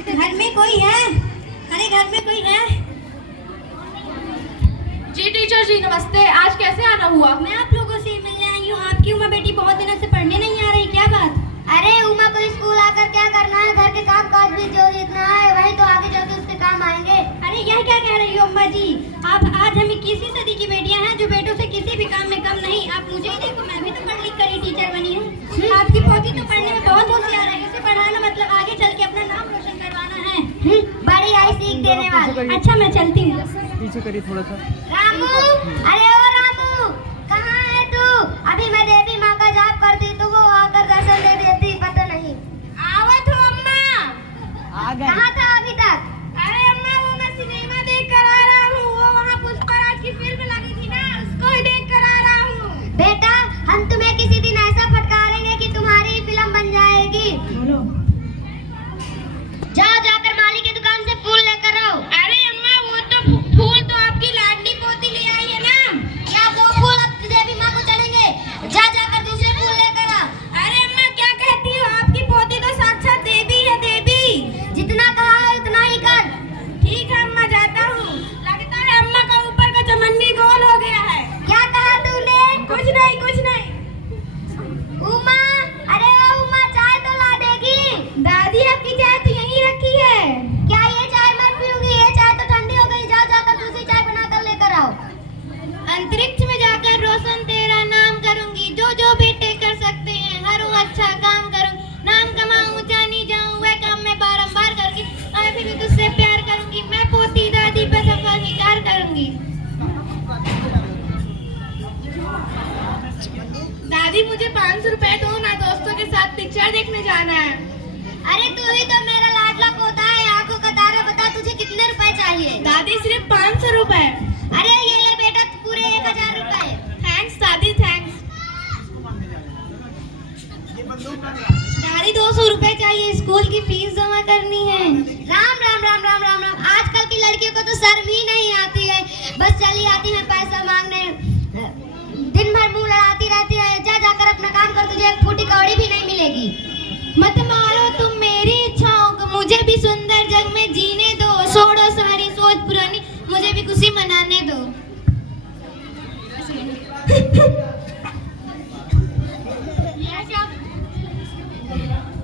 घर में कोई है? अरे घर में कोई है? जी टीचर जी नमस्ते। आज कैसे आना हुआ? मैं आप लोगों से मिलने आई हूँ। आपकी उमा बेटी बहुत दिनों से पढ़ने नहीं आ रही, क्या बात? अरे उमा को स्कूल आकर क्या करना है? घर के काम काज भी जो जितना है वही तो आगे चल के उसके काम आएंगे। अरे यह क्या कह रही हो अम्मा जी? आप आज हम 21वीं सदी की बेटियां हैं जो बेटों से किसी भी काम में कम नहीं। आप मुझे ही देखो, मैं भी तो पढ़ लिख कर ही टीचर बनी हूँ। आपकी पोती तो पढ़ने में बहुत होशियार है। इसे पढ़ाना मतलब आगे चल के अपना नाम रोशन करवाना है। बड़ी आई सीख देने वाली। अच्छा मैं चलती हूँ। पीछे करिए थोड़ा सा। रामू, अरे ओ रामू, कहाँ है तू? अभी मैं देवी माँ का जाप करती तो वो आकर दर्शन दे देती, पता नहीं। आवत हो अम्मा। आ गए। कहाँ था अभी तक? अरे अम्मा वो मैं सिनेमा देख कर आ रहा हूँ। वो वहाँ पुष्पराज की फिल्म लगी थी ना, उसको ही देख कर आ रहा हूँ। बेटा हम तुम्हें किसी दिन ऐसा फटकारेंगे कि तुम्हारी फिल्म बन जाएगी। जाओ जाकर माली की दुकान से फूल लेकर आओ। अरे अम्मा वो तो फूल तो आपकी लाडली पोती ले आई है ना। क्या वो फूल अब देवी माँ को चढ़ेंगे? जा जाकर दूसरे फूल लेकर आ। अरे अम्मा क्या कहती हो? आपकी पोती तो साक्षात देवी है, देवी। जितना कहा है उतना ही कर। ठीक है अम्मा, जाता हूँ। लगता है अम्मा का ऊपर का चमन्नी गोल हो गया है। क्या कहा तूने? कुछ नहीं कुछ नहीं। उमा, अरे ओ उमा, चाय तो ला देगी। दादी आपकी चाय तो यहीं रखी है। क्या ये चाय मैं पीऊंगी? ये चाय तो ठंडी हो गई। जाओ जाकर दूसरी चाय बनाकर लेकर आओ। अंतरिक्ष में जाकर रोशन तेरा नाम करूंगी। जो जो बेटे कर सकते हैं हर वो अच्छा काम करूंगी। नाम कमाऊं जानी जाऊं वह काम मैं बारंबार करूंगी। मैं फिर भी तुझसे प्यार करूंगी। मैं पोती दादी पर सबका स्वीकार करूंगी। दादी मुझे 500 रुपए दो ना, दोस्तों के साथ पिक्चर देखने जाना है। अरे तू ही तो मेरा लाडला पोता है, आंखों का तारा। बता तुझे कितने रुपए चाहिए? दादी सिर्फ 500 रुपए। अरे ये ले बेटा पूरे 1000 रुपए। थैंक्स दादी थैंक्स। दादी 200 रुपए चाहिए, स्कूल की फीस जमा करनी है। राम राम राम राम राम राम। आजकल की लड़कियों को तो शर्म ही नहीं आती है, बस चली आती है पैसा मांगने। दिन भर मुंह लड़ाती रहती है। जा जाकर अपना काम कर, तुझे एक फूटी कौड़ी भी नहीं मिलेगी। मत मारो तुम मेरी इच्छाओं को, मुझे भी सुंदर जग में जीने दो। छोड़ो सारी सोच पुरानी, मुझे भी खुशी मनाने दो।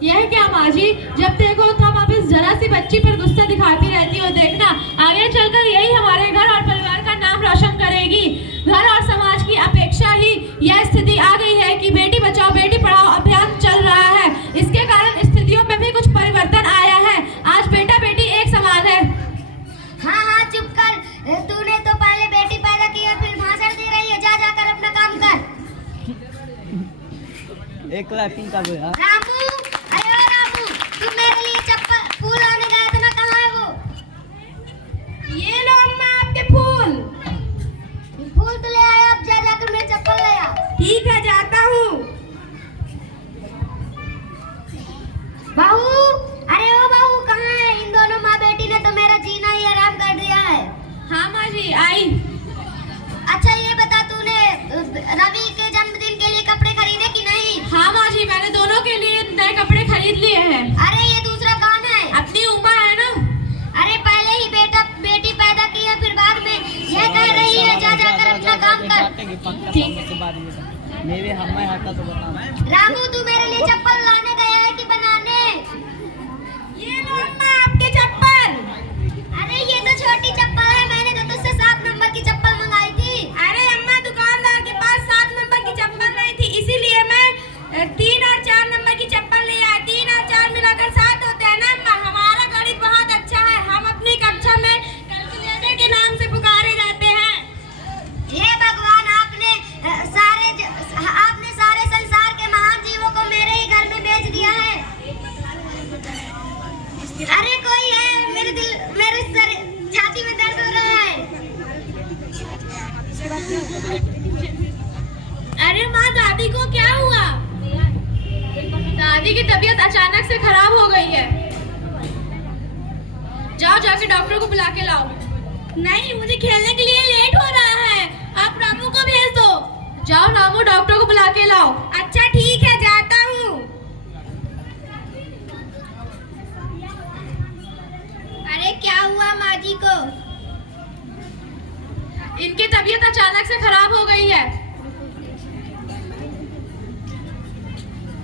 यह क्या माँ जी, जब देखो तब आप इस जरा सी बच्ची पर गुस्सा दिखाती रहती हो। देखना आगे चलकर यही हमारे घर और परिवार का नाम रोशन करेगी। घर और समाज की अपेक्षा ही यह स्थिति आ गई है कि बेटी बचाओ बेटी पढ़ाओ अभियान चल रहा है। इसके कारण स्थितियों में भी कुछ परिवर्तन आया है। आज बेटा बेटी एक समान है। हाँ हाँ चुप कर। तूने तो पहले बेटी पैदा की और फिर भाषण दे रही है। जा जाकर अपना काम कर। 1 लाख का बोला। रामू, अरे ओ रामू, तू मेरे लिए चप्पल फूल लाने गया था ना, कहाँ है वो? ये लो अम्मा आपके फूल। फूल तो ले आया, अब जा जाकर मेरी चप्पल ले आ। ठीक है जाता हूँ। बहू, अरे ओ बहू कहाँ है? इन दोनों माँ बेटी ने तो मेरा जीना ही आराम कर दिया है। हाँ माँ जी आई। अच्छा ये बता, तूने रवि के जन्मदिन के लिए कपड़े खरीदे कि नहीं? हाँ माँ जी, मैंने दोनों के लिए नए कपड़े खरीद लिए हैं। अरे ये दूसरा कौन है? अपनी उमा है ना। अरे पहले ही बेटा बेटी पैदा की है, फिर बाद में यह कह रही है जा जाकर अपना काम कर। मेरे हमें हटा तो बता। रामू तू मेरे लिए चप्पल लाने गया है कि बनाने? ये लो अम्मा आपके चप्पल। अरे ये तो छोटी चप्पल है, मैंने तो तुझसे 7 नंबर की चप्पल मंगाई थी। अरे अम्मा दुकानदार के पास 7 नंबर की चप्पल नहीं थी, इसीलिए मैं 3 और 4 नंबर की चप्पल ले आई। 3 और 4 मिलाकर 7 होते हैं ना अम्मा। हमारा गणित बहुत अच्छा है। हम अपनी कक्षा में कैलकुलेटर के नाम से पुकारे जाते हैं। हे भगवान, आपने सारे संसार के महान जीवों को मेरे ही घर में भेज दिया है। अरे कोई है? मेरे छाती में दर्द हो रहा है। अरे माँ दादी को क्या हुआ? दादी की तबीयत अचानक से खराब हो गई है। जाओ जाके डॉक्टर को बुला के लाओ। नहीं मुझे खेलने के लिए लेट हो रहा है, आप रामू को भेज दो। जाओ रामू डॉक्टर को बुला के लाओ। अच्छा ठीक है जाता हूँ। जी को। इनकी तबीयत अचानक से खराब हो गई है।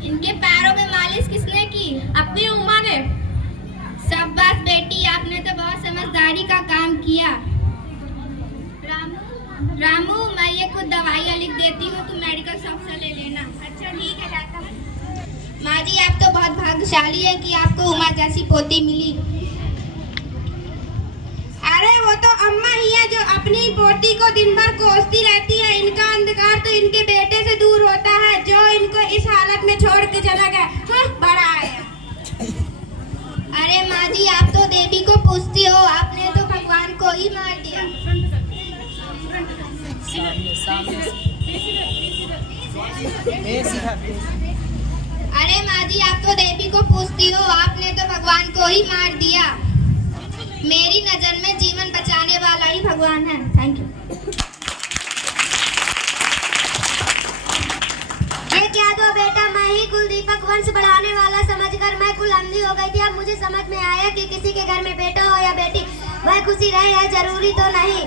इनके पैरों में मालिश किसने की? अपनी उम्मा ने। शाबाश बेटी, आपने तो बहुत समझदारी का काम किया। रामू, मैं ये कुछ दवाइयाँ लिख देती हूँ, तुम मेडिकल शॉप से ले लेना। अच्छा ठीक है डॉक्टर। माँ जी, आप तो बहुत भाग्यशाली है कि आपको उमा जैसी पोती मिली। अरे वो तो अम्मा ही है जो अपनी पोती को दिन भर कोसती रहती है। इनका अंधकार तो इनके बेटे से दूर होता है जो इनको इस हालत में छोड़ के चला गया। बड़ा आया। अरे माँ जी, आप तो देवी को पूछती हो, आपने तो भगवान को ही मार दिया। अरे माँ जी, आप तो देवी को पूछती हो, आपने तो भगवान को ही मार दिया। मेरी नजर में जीवन बचाने वाला ही भगवान है। Thank you. ये क्या दो बेटा, मैं ही कुलदीपक वंश बढ़ाने वाला समझकर मैं कुल अंधी हो गई थी। अब मुझे समझ में आया कि किसी के घर में बेटा हो या बेटी, वह खुशी रहे है जरूरी तो नहीं।